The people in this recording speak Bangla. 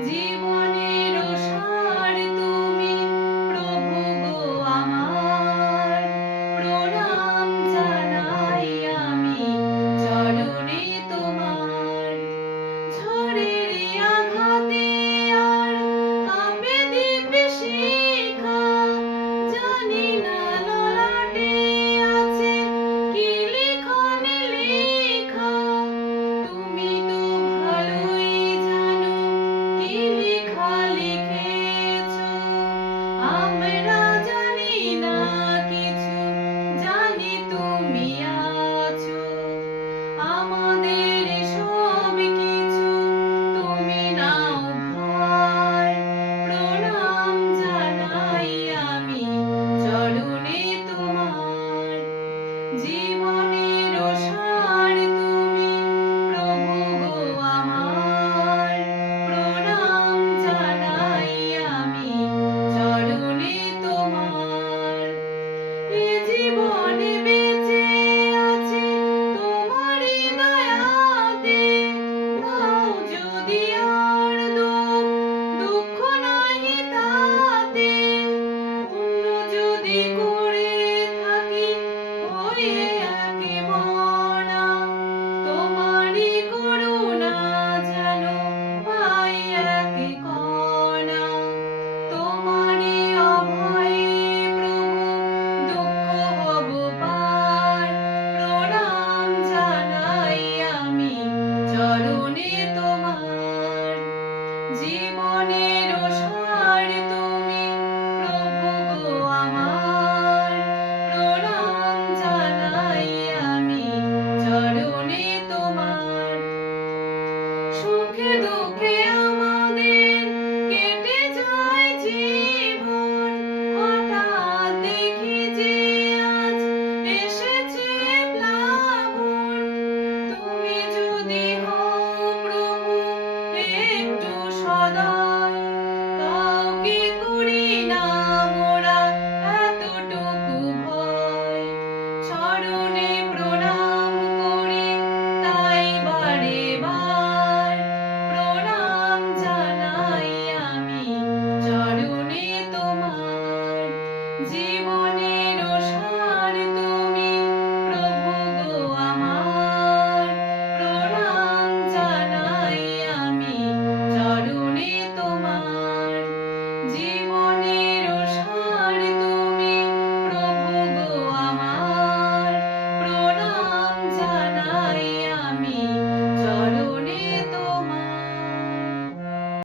জীবন Brasil! একটু সদা